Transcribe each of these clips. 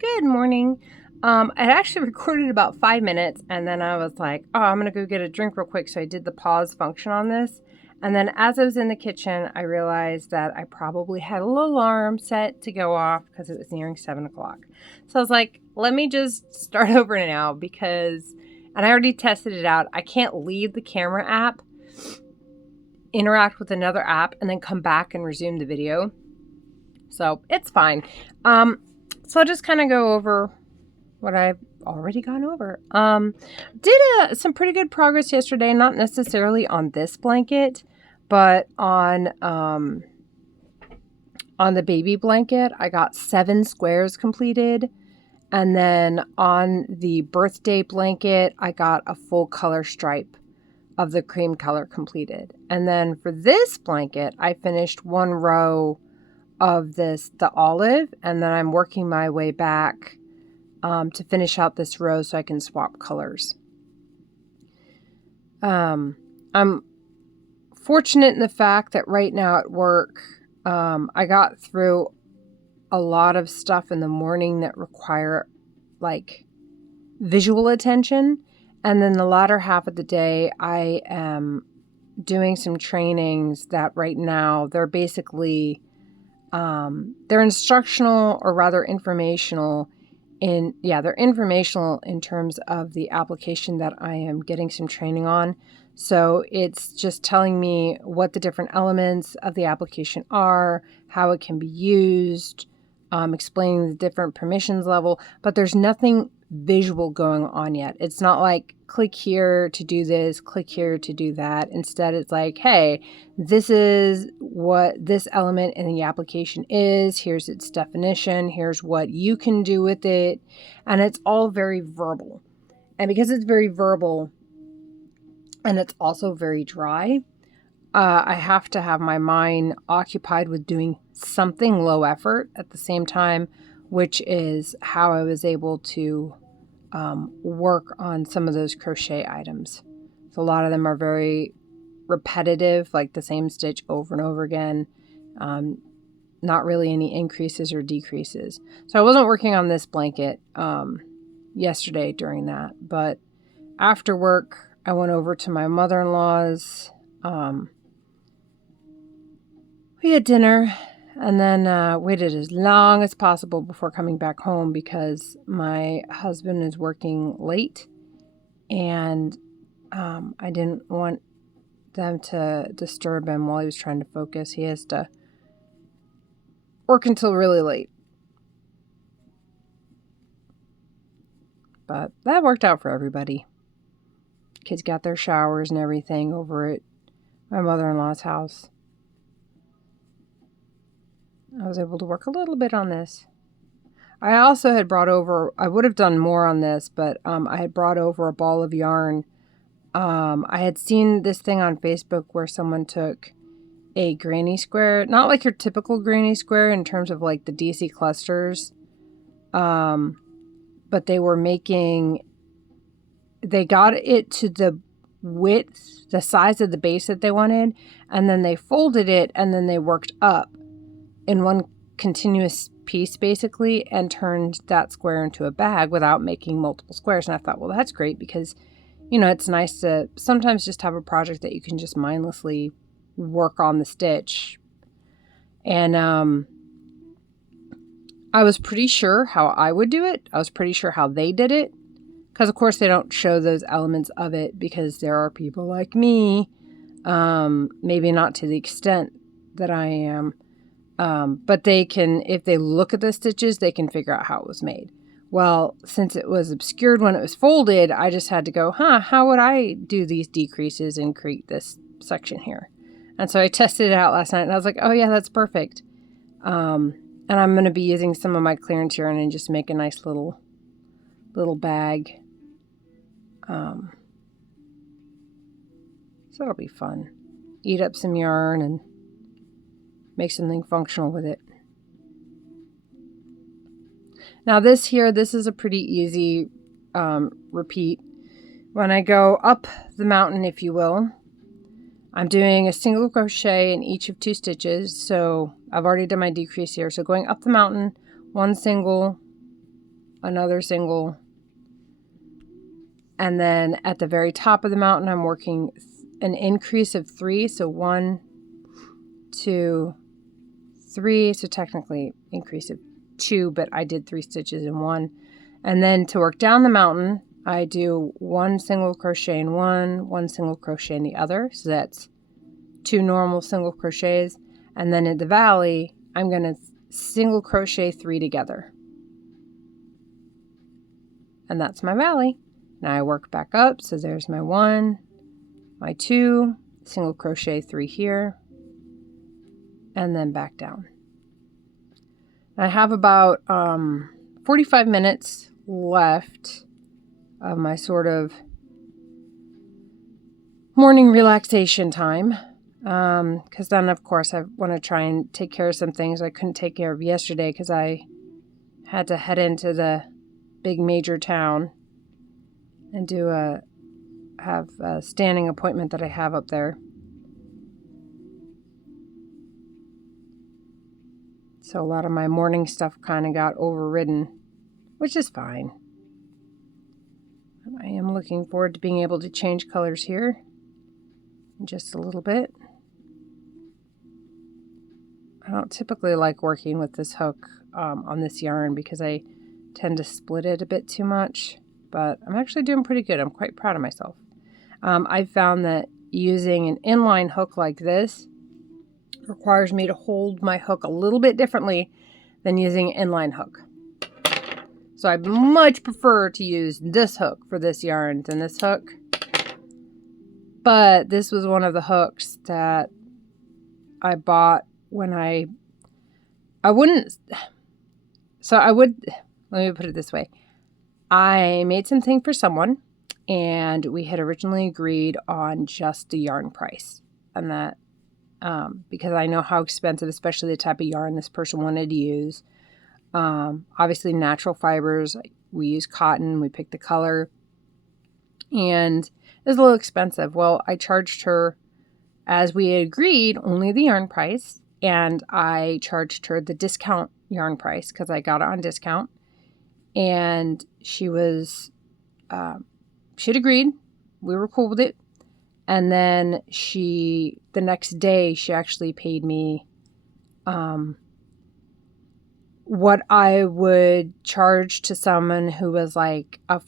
Good morning. I actually recorded about 5 minutes and then I was like, oh, I'm going to go get a drink real quick. So I did the pause function on this. And then as I was in the kitchen, I realized that I probably had a little alarm set to go off because it was nearing 7 o'clock. So I was like, let me just start over now and I already tested it out. I can't leave the camera app, interact with another app, and then come back and resume the video. So it's fine. So I'll just kind of go over what I've already gone over. Did some pretty good progress yesterday, not necessarily on this blanket, but on the baby blanket. I got 7 squares completed. And then on the birthday blanket, I got a full color stripe of the cream color completed. And then for this blanket, I finished 1 row of the olive, and then I'm working my way back to finish out this row so I can swap colors. I'm fortunate in the fact that right now at work, I got through a lot of stuff in the morning that require like visual attention. And then the latter half of the day, I am doing some trainings that right now they're basically they're instructional, or rather informational they're informational in terms of the application that I am getting some training on. So it's just telling me what the different elements of the application are, how it can be used, explaining the different permissions level, but there's nothing visual going on yet. It's not like click here to do this, click here to do that. Instead, it's like, hey, this is what this element in the application is. Here's its definition. Here's what you can do with it. And it's all very verbal. And because it's very verbal and it's also very dry, I have to have my mind occupied with doing something low effort at the same time, which is how I was able to work on some of those crochet items. So a lot of them are very repetitive, like the same stitch over and over again. Not really any increases or decreases. So I wasn't working on this blanket yesterday during that, but after work, I went over to my mother-in-law's. We had dinner and then waited as long as possible before coming back home because my husband is working late and I didn't want them to disturb him while he was trying to focus. He has to work until really late. But that worked out for everybody. Kids got their showers and everything over at my mother-in-law's house. I was able to work a little bit on this. I also had brought over, I would have done more on this, but I had brought over a ball of yarn. I had seen this thing on Facebook where someone took a granny square, not like your typical granny square in terms of like the DC clusters, but they got it to the width, the size of the base that they wanted, and then they folded it and then they worked up in one continuous piece basically and turned that square into a bag without making multiple squares. And I thought, well, that's great because, you know, it's nice to sometimes just have a project that you can just mindlessly work on the stitch. And I was pretty sure how I would do it. I was pretty sure how they did it. Because, of course, they don't show those elements of it because there are people like me, maybe not to the extent that I am, but they can, if they look at the stitches, they can figure out how it was made. Well, since it was obscured when it was folded, I just had to go, how would I do these decreases and create this section here? And so I tested it out last night and I was like, oh yeah, that's perfect. And I'm going to be using some of my clearance yarn and just make a nice little bag. So it'll be fun. Eat up some yarn and make something functional with it. Now this is a pretty easy repeat. When I go up the mountain, if you will, I'm doing a single crochet in each of 2 stitches. So I've already done my decrease here. So going up the mountain, 1 single, another single, and then at the very top of the mountain I'm working an increase of 3, so 1, 2, 3, so technically increase of 2, but I did 3 stitches in one. And then to work down the mountain, I do 1 single crochet in one, 1 single crochet in the other, so that's 2 normal single crochets. And then in the valley, I'm going to single crochet 3 together, and that's my valley. Now I work back up, so there's my 1, my 2, single crochet 3 here, and then back down. I have about 45 minutes left of my sort of morning relaxation time, because then of course I want to try and take care of some things I couldn't take care of yesterday because I had to head into the big major town and have a standing appointment that I have up there. So a lot of my morning stuff kind of got overridden, which is fine. I am looking forward to being able to change colors here in just a little bit. I don't typically like working with this hook on this yarn because I tend to split it a bit too much, but I'm actually doing pretty good. I'm quite proud of myself. I found that using an inline hook like this requires me to hold my hook a little bit differently than using an inline hook. So I much prefer to use this hook for this yarn than this hook. But this was one of the hooks that I bought when let me put it this way. I made something for someone, and we had originally agreed on just the yarn price. And that, because I know how expensive, especially the type of yarn this person wanted to use. Obviously natural fibers, we use cotton, we picked the color, and it was a little expensive. Well, I charged her, as we had agreed, only the yarn price, and I charged her the discount yarn price because I got it on discount. And she she'd agreed. We were cool with it. And then the next day, she actually paid me what I would charge to someone who was like a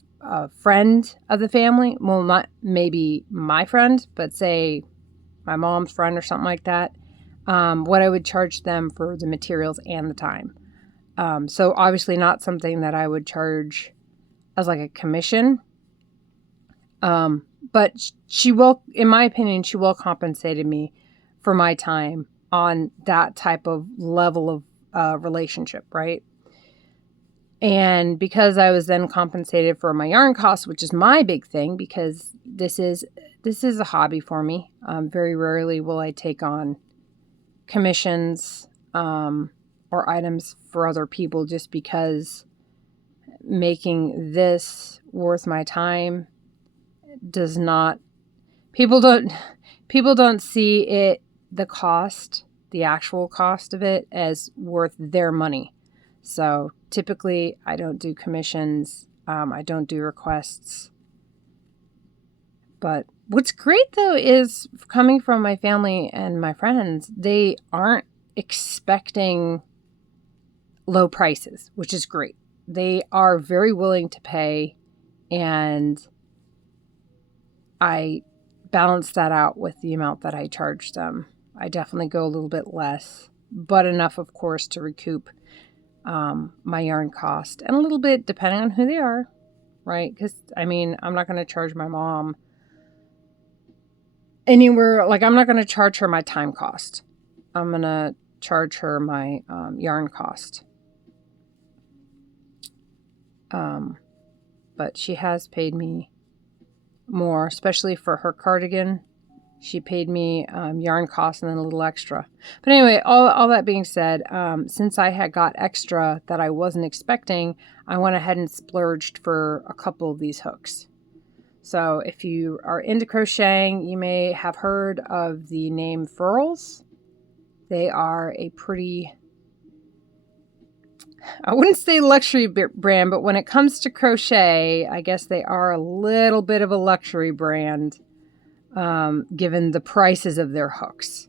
friend of the family. Well, not maybe my friend, but say my mom's friend or something like that. What I would charge them for the materials and the time. So obviously not something that I would charge as like a commission. But she will, in my opinion, she well compensated me for my time on that type of level of relationship, right? And because I was then compensated for my yarn costs, which is my big thing, because this is a hobby for me. Very rarely will I take on commissions or items for other people, just because making this worth my time does not. People don't see it, the actual cost of it, as worth their money. So typically I don't do commissions. I don't do requests. But what's great though is coming from my family and my friends, they aren't expecting low prices, which is great. They are very willing to pay, and I balance that out with the amount that I charge them. I definitely go a little bit less, but enough, of course, to recoup my yarn cost, and a little bit depending on who they are, right? Because, I mean, I'm not going to charge my mom anywhere, like I'm not going to charge her my time cost. I'm going to charge her my yarn cost. But she has paid me more, especially for her cardigan. She paid me yarn costs and then a little extra. But anyway, all that being said, since I had got extra that I wasn't expecting, I went ahead and splurged for a couple of these hooks. So if you are into crocheting, you may have heard of the name furls. They are a pretty I wouldn't say luxury brand, but when it comes to crochet, I guess they are a little bit of a luxury brand, given the prices of their hooks.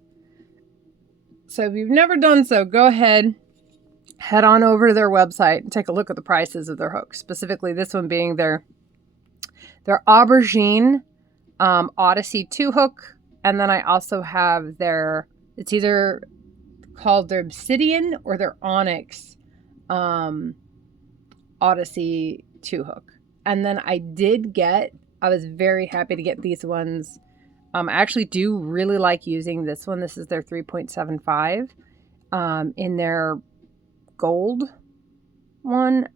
So if you've never done so, go ahead, head on over to their website and take a look at the prices of their hooks. Specifically, this one being their Aubergine Odyssey 2 hook. And then I also have it's either called their Obsidian or their Onyx Odyssey 2 hook. And then I was very happy to get these ones. I actually do really like using this one. This is their 3.75 in their gold one.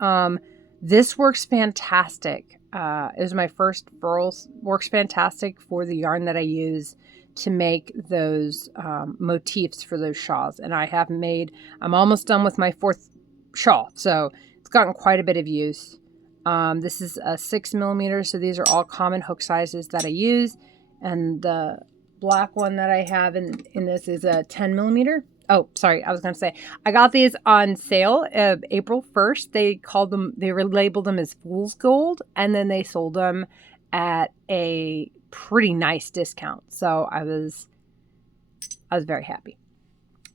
This works fantastic. It was my first furls. Works fantastic for the yarn that I use to make those motifs for those shawls. And I'm almost done with my 4th shawl. So it's gotten quite a bit of use. This is a 6mm. So these are all common hook sizes that I use. And the black one that I have in this is a 10mm. Oh, sorry. I was going to say, I got these on sale April 1st. They labeled them as Fool's Gold, and then they sold them at a pretty nice discount. So I was very happy.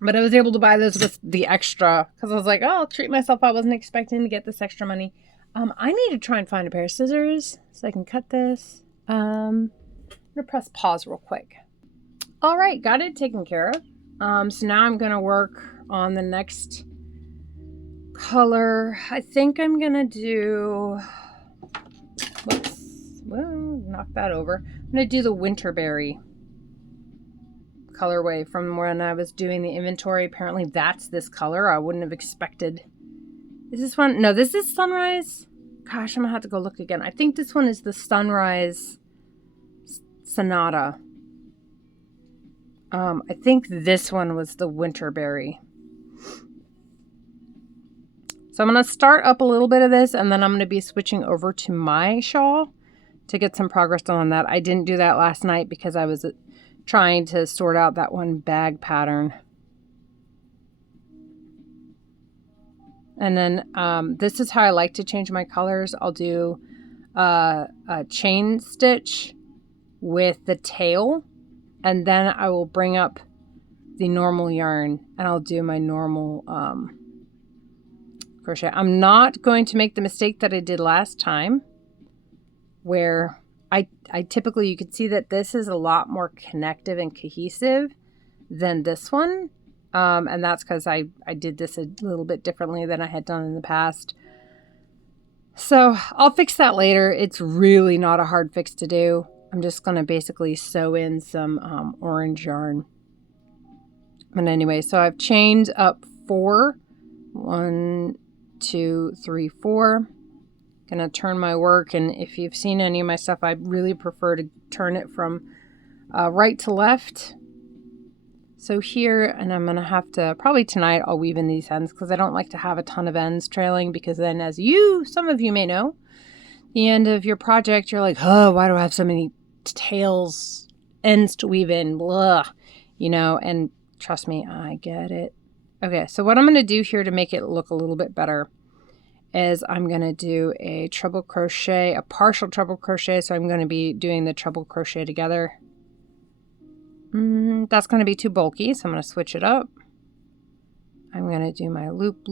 But I was able to buy those with the extra, because I was like, oh, I'll treat myself. I wasn't expecting to get this extra money. I need to try and find a pair of scissors so I can cut this. I'm going to press pause real quick. All right, got it taken care of. So now I'm going to work on the next color. I think I'm going to do, knock that over. I'm going to do the Winterberry colorway from when I was doing the inventory. Apparently that's this color. I wouldn't have expected. Is this one? No, this is Sunrise. Gosh, I'm going to have to go look again. I think this one is the Sunrise Sonata. I think this one was the Winterberry. So I'm going to start up a little bit of this, and then I'm going to be switching over to my shawl to get some progress on that. I didn't do that last night because I was trying to sort out that one bag pattern. And then this is how I like to change my colors. I'll do a chain stitch with the tail, and then I will bring up the normal yarn and I'll do my normal crochet. I'm not going to make the mistake that I did last time, where I typically, you could see that this is a lot more connective and cohesive than this one. And that's because I did this a little bit differently than I had done in the past. So I'll fix that later. It's really not a hard fix to do. I'm just going to basically sew in some orange yarn. But anyway, so I've chained up 4. 1, 2, 3, 4. Gonna turn my work, and if you've seen any of my stuff, I really prefer to turn it from right to left. So here, and I'm gonna have to, probably tonight I'll weave in these ends because I don't like to have a ton of ends trailing, because then, as some of you may know, the end of your project, you're like, oh, why do I have so many ends to weave in, blah, and trust me, I get it. Okay, so what I'm going to do here to make it look a little bit better is I'm going to do a treble crochet, a partial treble crochet, so I'm going to be doing the treble crochet together. That's going to be too bulky, so I'm going to switch it up. I'm going to do my loop,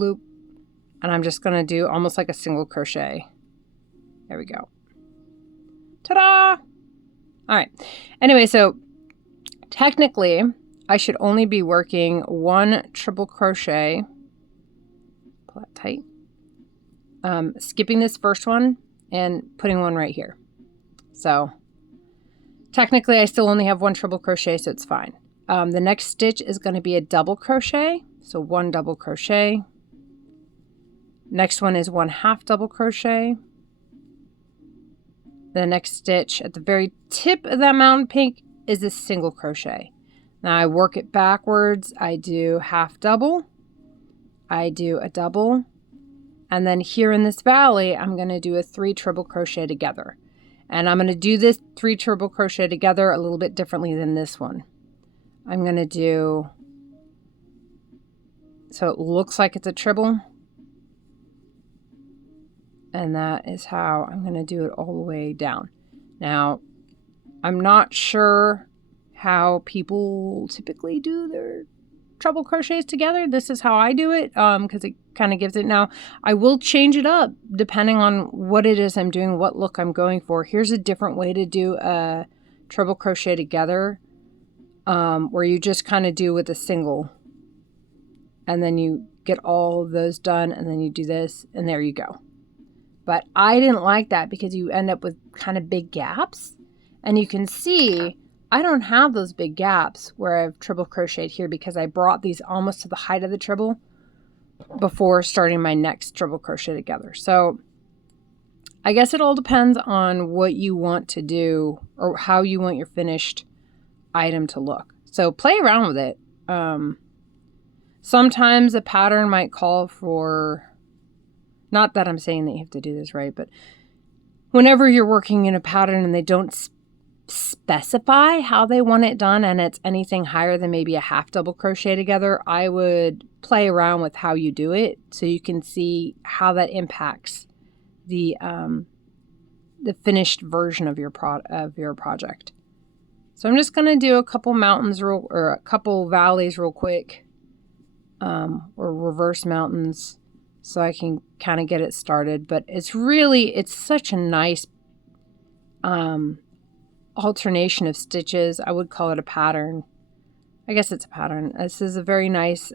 and I'm just going to do almost like a single crochet. There we go. Ta-da! All right. Anyway, so technically, I should only be working 1 triple crochet. Pull that tight. Skipping this first one and putting one right here. So technically, I still only have 1 triple crochet, so it's fine. The next stitch is going to be a double crochet. So 1 double crochet. Next one is 1 half double crochet. The next stitch at the very tip of that mountain pink is a single crochet. Now I work it backwards. I do half double. I do a double. And then here in this valley, I'm going to do a 3 triple crochet together. And I'm going to do this 3 triple crochet together a little bit differently than this one. I'm going to do, so it looks like it's a triple. And that is how I'm going to do it all the way down. Now, I'm not sure how people typically do their treble crochets together. This is how I do it because it kind of gives it. Now, I will change it up depending on what it is I'm doing, what look I'm going for. Here's a different way to do a treble crochet together where you just kind of do with a single. And then you get all of those done and then you do this and there you go. But I didn't like that because you end up with kind of big gaps. And you can see I don't have those big gaps where I've treble crocheted here because I brought these almost to the height of the treble before starting my next treble crochet together. So I guess it all depends on what you want to do or how you want your finished item to look. So play around with it. Sometimes a pattern might call for, not that I'm saying that you have to do this right, but whenever you're working in a pattern and they don't specify how they want it done and it's anything higher than maybe a half double crochet together, I would play around with how you do it so you can see how that impacts the finished version of your project. So I'm just going to do a couple mountains or a couple valleys real quick, or reverse mountains, so I can kind of get it started. But it's such a nice alternation of stitches. I would call it a pattern. I guess it's a pattern. This is a very nice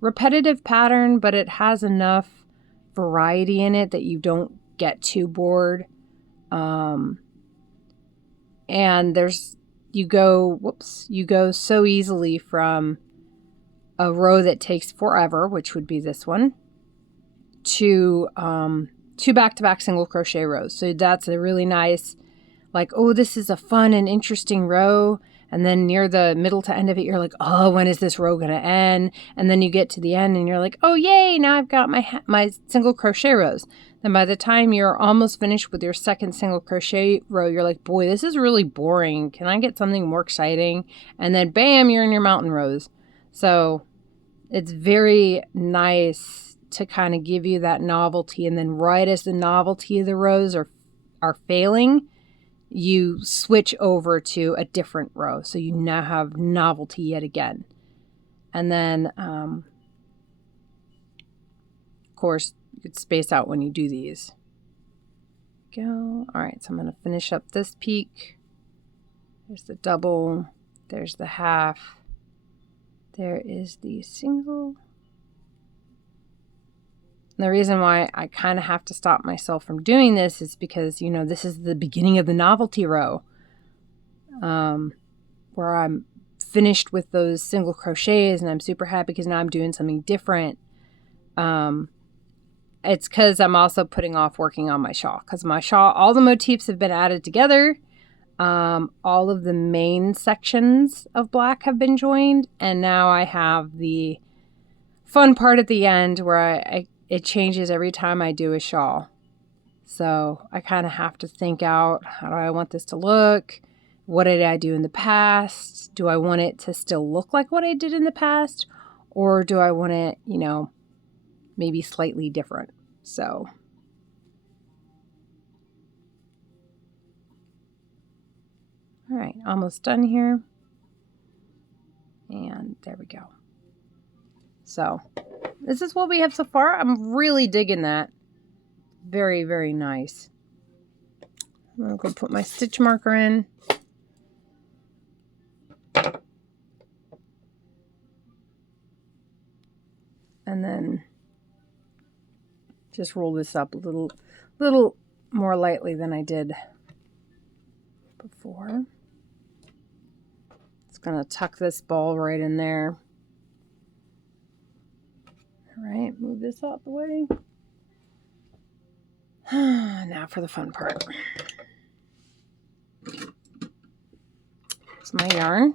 repetitive pattern, but it has enough variety in it that you don't get too bored. And you go so easily from a row that takes forever, which would be this one, to two back-to-back single crochet rows. So that's a really nice, like, oh, this is a fun and interesting row. And then near the middle to end of it, you're like, oh, when is this row going to end? And then you get to the end and you're like, oh, yay, now I've got my single crochet rows. Then by the time you're almost finished with your second single crochet row, you're like, boy, this is really boring. Can I get something more exciting? And then bam, you're in your mountain rows. So it's very nice to kind of give you that novelty. And then right as the novelty of the rows are failing, you switch over to a different row. So you now have novelty yet again. And then, of course, you could space out when you do these. Go. All right, so I'm going to finish up this peak. There's the double. There's the half. There is the single. And the reason why I kind of have to stop myself from doing this is because, this is the beginning of the novelty row, where I'm finished with those single crochets and I'm super happy because now I'm doing something different. It's because I'm also putting off working on my shawl, because my shawl, all the motifs have been added together. All of the main sections of black have been joined, and now I have the fun part at the end where it changes every time I do a shawl. So I kind of have to think out, how do I want this to look? What did I do in the past? Do I want it to still look like what I did in the past? Or do I want it, maybe slightly different? So all right, almost done here. And there we go. So this is what we have so far. I'm really digging that. Very, very nice. I'm going to go put my stitch marker in. And then just roll this up a little more lightly than I did before. It's going to tuck this ball right in there. All right, move this out the way. Now for the fun part. It's my yarn,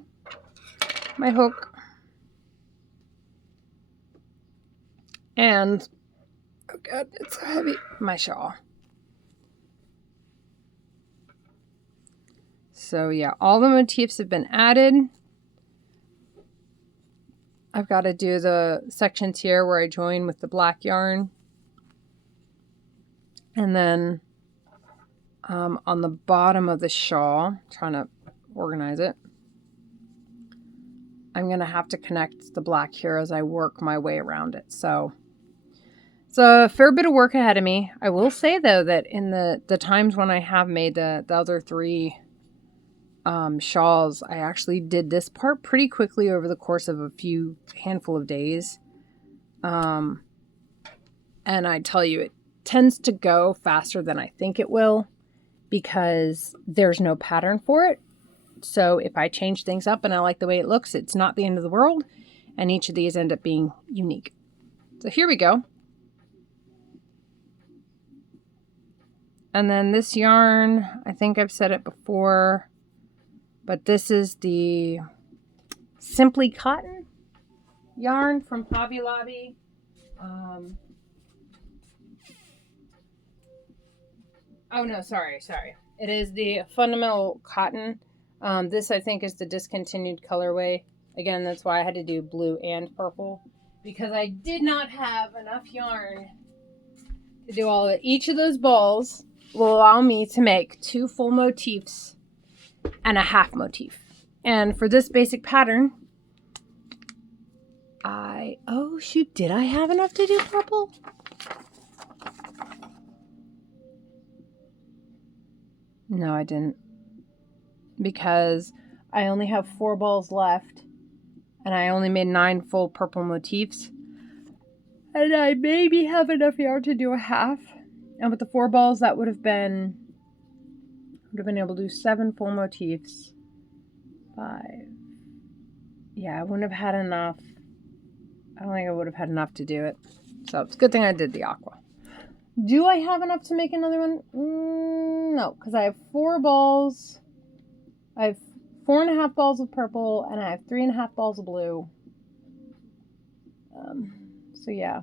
my hook, and, oh God, it's so heavy, my shawl. So yeah, all the motifs have been added. I've got to do the sections here where I join with the black yarn. And then on the bottom of the shawl, trying to organize it, I'm going to have to connect the black here as I work my way around it. So it's a fair bit of work ahead of me. I will say, though, that in the times when I have made the other 3 shawls, I actually did this part pretty quickly over the course of a handful of days. And I tell you, it tends to go faster than I think it will because there's no pattern for it. So if I change things up and I like the way it looks, it's not the end of the world. And each of these end up being unique. So here we go. And then this yarn, I think I've said it before, but this is the Simply Cotton yarn from Hobby Lobby. Oh no, sorry. It is the Fundamental Cotton. This I think is the discontinued colorway. Again, that's why I had to do blue and purple, because I did not have enough yarn to do all of it. Each of those balls will allow me to make 2 full motifs and a half motif. And for this basic pattern, oh shoot, did I have enough to do purple? No, I didn't. Because I only have 4 balls left and I only made 9 full purple motifs. And I maybe have enough yarn to do a half. And with the 4 balls, that would have been able to do 7 full motifs. 5. Yeah, I wouldn't have had enough. I don't think I would have had enough to do it. So it's a good thing I did the aqua. Do I have enough to make another one? No, because I have 4 balls. I have 4.5 balls of purple, and I have 3.5 balls of blue. So yeah.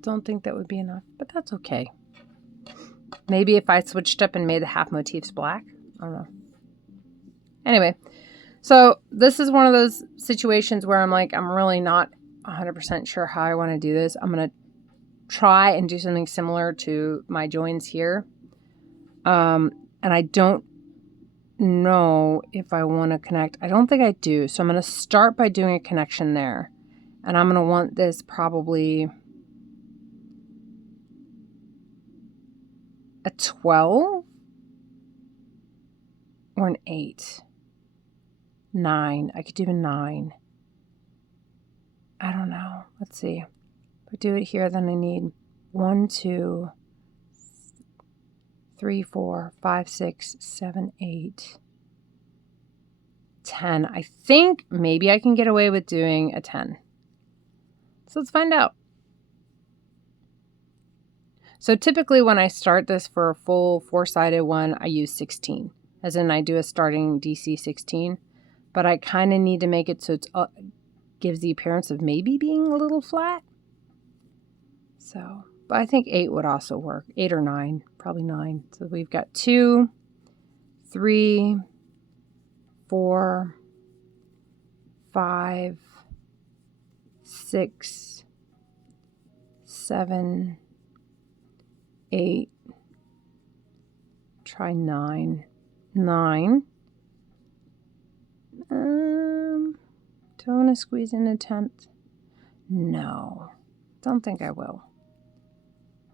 Don't think that would be enough, but that's okay. Maybe if I switched up and made the half motifs black. I don't know. Anyway, so this is one of those situations where I'm like, I'm really not 100% sure how I want to do this. I'm going to try and do something similar to my joins here. And I don't know if I want to connect. I don't think I do. So I'm going to start by doing a connection there. And I'm going to want this probably a 12 or an 8. 9. I could do a 9. I don't know. Let's see. If I do it here, then I need 1, 2, 3, 4, 5, 6, 7, 8, 10. I think maybe I can get away with doing a 10. So let's find out. So typically when I start this for a full 4-sided one, I use 16. As in I do a starting DC 16. But I kind of need to make it so it gives the appearance of maybe being a little flat. So, but I think 8 would also work. 8 or 9, probably 9. So we've got 2, 3, 4, 5, 6, 7, 8, try 9. 9. Do I want to squeeze in a 10th? No, don't think I will.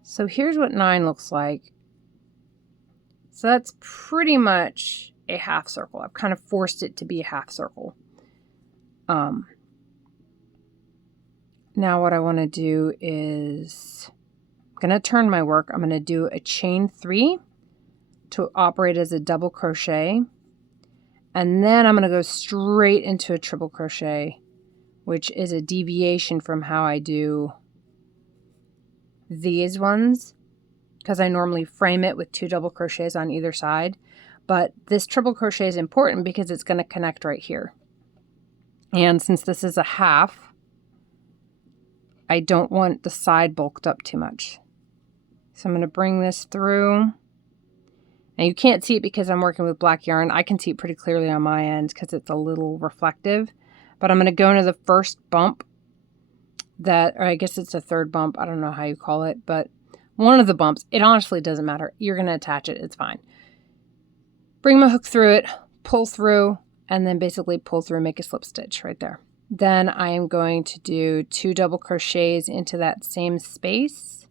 So here's what 9 looks like. So that's pretty much a half circle. I've kind of forced it to be a half circle. Now what I want to do is I'm going to turn my work. I'm going to do a chain 3 to operate as a double crochet. And then I'm going to go straight into a triple crochet, which is a deviation from how I do these ones, because I normally frame it with 2 double crochets on either side. But this triple crochet is important because it's going to connect right here. And since this is a half, I don't want the side bulked up too much. So I'm going to bring this through. And you can't see it because I'm working with black yarn. I can see it pretty clearly on my end because it's a little reflective. But I'm going to go into the first bump or I guess it's a third bump. I don't know how you call it. But one of the bumps. It honestly doesn't matter. You're going to attach it. It's fine. Bring my hook through it, pull through, and then basically pull through and make a slip stitch right there. Then I am going to do 2 double crochets into that same space.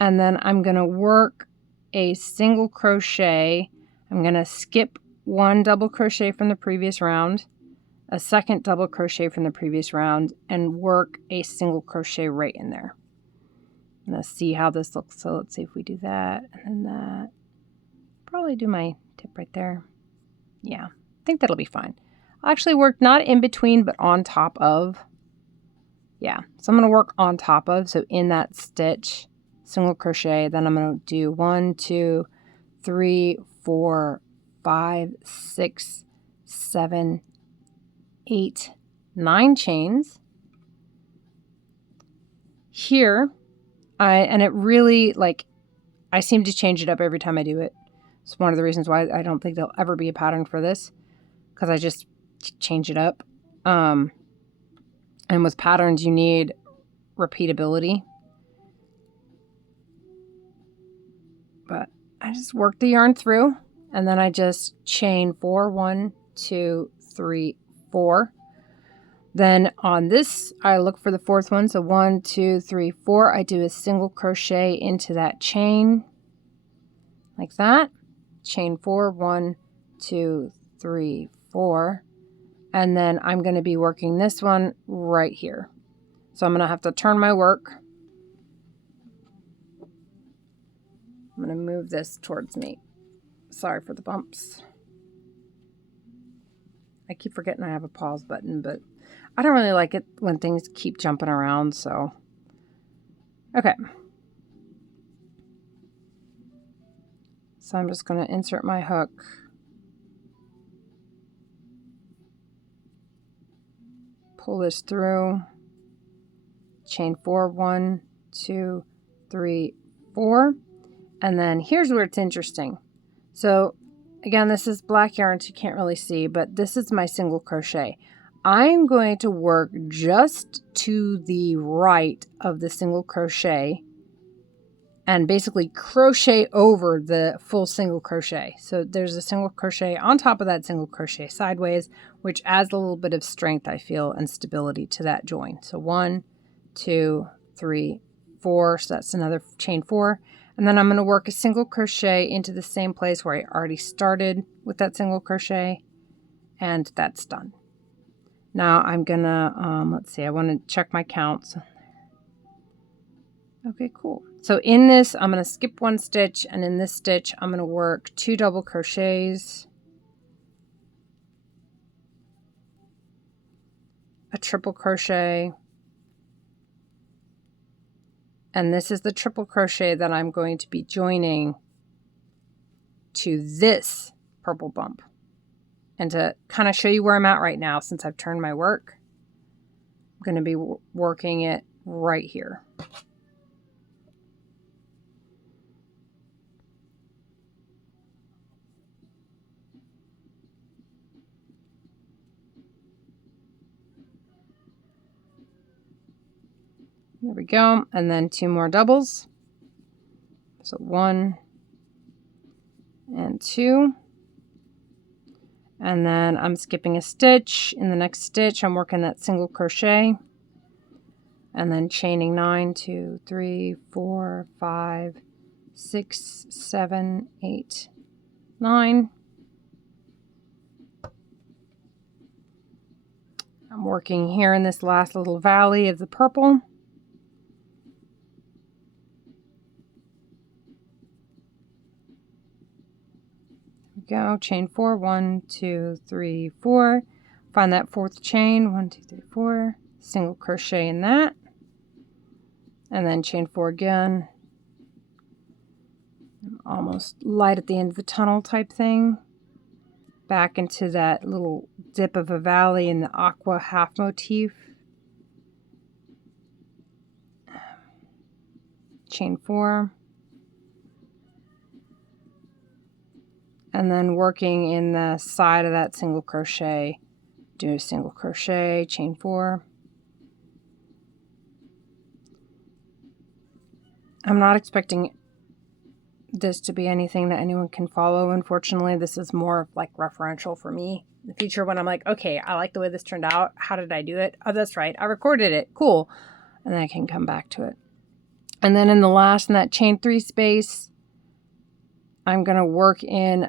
And then I'm going to work a single crochet. I'm going to skip 1 double crochet from the previous round, a second double crochet from the previous round, and work a single crochet right in there. I'm going to see how this looks. So let's see if we do that and then that. Probably do my tip right there. Yeah, I think that'll be fine. I'll actually work not in between, but on top of. Yeah, so I'm going to work on top of. So in that stitch, single crochet, then I'm going to do 1, 2, 3, 4, 5, 6, 7, 8, 9 chains. Here, and it really, like, I seem to change it up every time I do it. It's one of the reasons why I don't think there'll ever be a pattern for this, because I just change it up. And with patterns, you need repeatability. But I just work the yarn through, and then I just chain 4, 1, 2, 3, 4. Then on this, I look for the 4th one. So 1, 2, 3, 4. I do a single crochet into that chain like that. Chain 4, 1, 2, 3, 4. And then I'm going to be working this one right here. So I'm going to have to turn my work. I'm going to move this towards me. Sorry for the bumps. I keep forgetting I have a pause button, but I don't really like it when things keep jumping around, so. Okay. So I'm just going to insert my hook. Pull this through. Chain 4, 1, 2, 3, 4. And then here's where it's interesting. So again, this is black yarn, so you can't really see, but this is my single crochet. I'm going to work just to the right of the single crochet and basically crochet over the full single crochet. So there's a single crochet on top of that single crochet sideways, which adds a little bit of strength, I feel, and stability to that join. So 1, 2, 3, 4. So that's another chain 4. And then I'm going to work a single crochet into the same place where I already started with that single crochet, and that's done. Now I'm gonna, let's see, I want to check my counts. Okay, cool. So in this, I'm going to skip 1 stitch, and in this stitch, I'm going to work 2 double crochets, a triple crochet, and this is the triple crochet that I'm going to be joining to this purple bump. And to kind of show you where I'm at right now, since I've turned my work, I'm going to be working it right here. There we go. And then 2 more doubles. So 1 and 2. And then I'm skipping a stitch. In the next stitch, I'm working that single crochet. And then chaining 9, 2, 3, 4, 5, 6, 7, 8, 9. I'm working here in this last little valley of the purple. Go, chain 4, 1, 2, 3, 4. Find that 4th chain, 1, 2, 3, 4. Single crochet in that, and then chain 4 again. I'm almost light at the end of the tunnel type thing. Back into that little dip of a valley in the aqua half motif. Chain 4. And then working in the side of that single crochet, do a single crochet, chain 4. I'm not expecting this to be anything that anyone can follow. Unfortunately, this is more like referential for me. In the future, when I'm like, okay, I like the way this turned out. How did I do it? Oh, that's right. I recorded it. Cool. And then I can come back to it. And then in the last, in that chain 3 space, I'm going to work in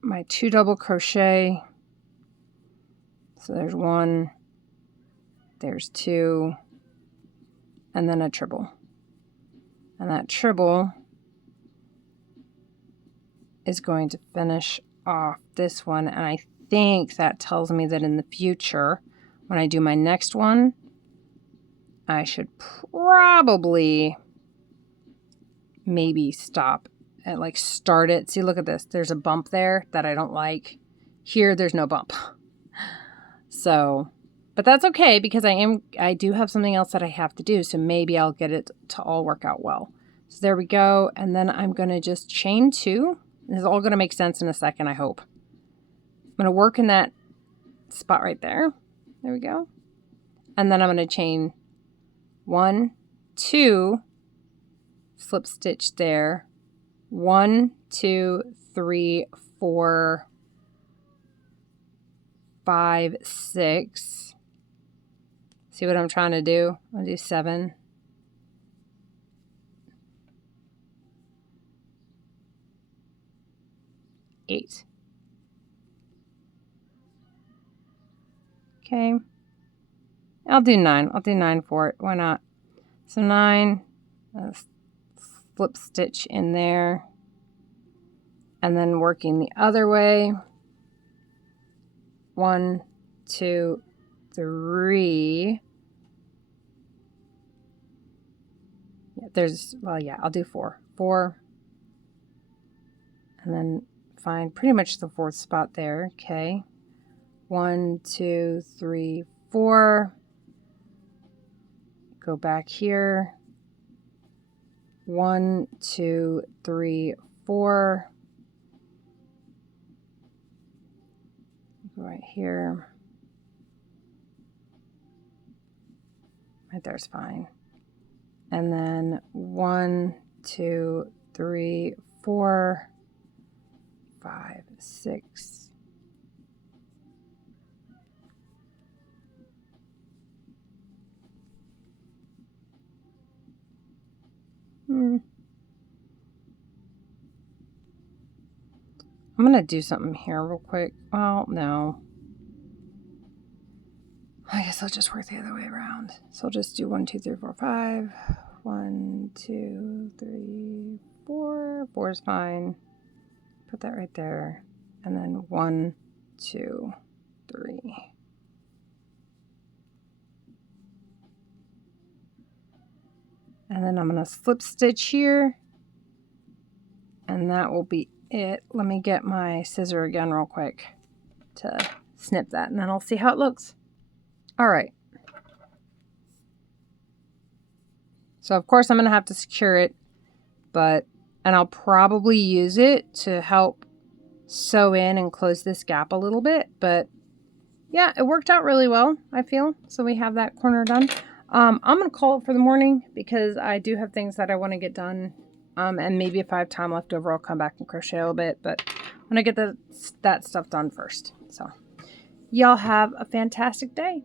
my 2 double crochet. So there's 1, there's 2, and then a treble. And that treble is going to finish off this one. And I think that tells me that in the future, when I do my next one, I should probably maybe stop and like start it. See, look at this. There's a bump there that I don't like. Here, there's no bump. So, but that's okay because I do have something else that I have to do. So maybe I'll get it to all work out well. So there we go. And then I'm going to just chain 2. This is all going to make sense in a second, I hope. I'm going to work in that spot right there. There we go. And then I'm going to chain 1, 2, slip stitch there. 1, 2, 3, 4, 5, 6. See what I'm trying to do? I'm going to do 7. 8. Okay. I'll do 9. I'll do 9 for it. Why not? So 9, slip stitch in there. And then working the other way. 1, 2, 3. Yeah, I'll do 4. 4. And then find pretty much the 4th spot there. Okay. 1, 2, 3, 4. Go back here. 1, 2, 3, 4. Go right here. Right there's fine. And then 1, 2, 3, 4, 5, 6. I'm going to do something here real quick. Well, no. I guess I'll just work the other way around. So I'll just do 1, 2, 3, 4, 5. 1, 2, 3, 4. 4 is fine. Put that right there. And then 1, 2, 3. And then I'm going to slip stitch here. And that will be it. Let me get my scissor again real quick to snip that, and then I'll see how it looks. All right. So of course I'm going to have to secure it, and I'll probably use it to help sew in and close this gap a little bit, but yeah, it worked out really well, I feel. So we have that corner done. I'm going to call it for the morning because I do have things that I want to get done. And maybe if I have time left over, I'll come back and crochet a little bit, but I'm going to get that stuff done first. So y'all have a fantastic day.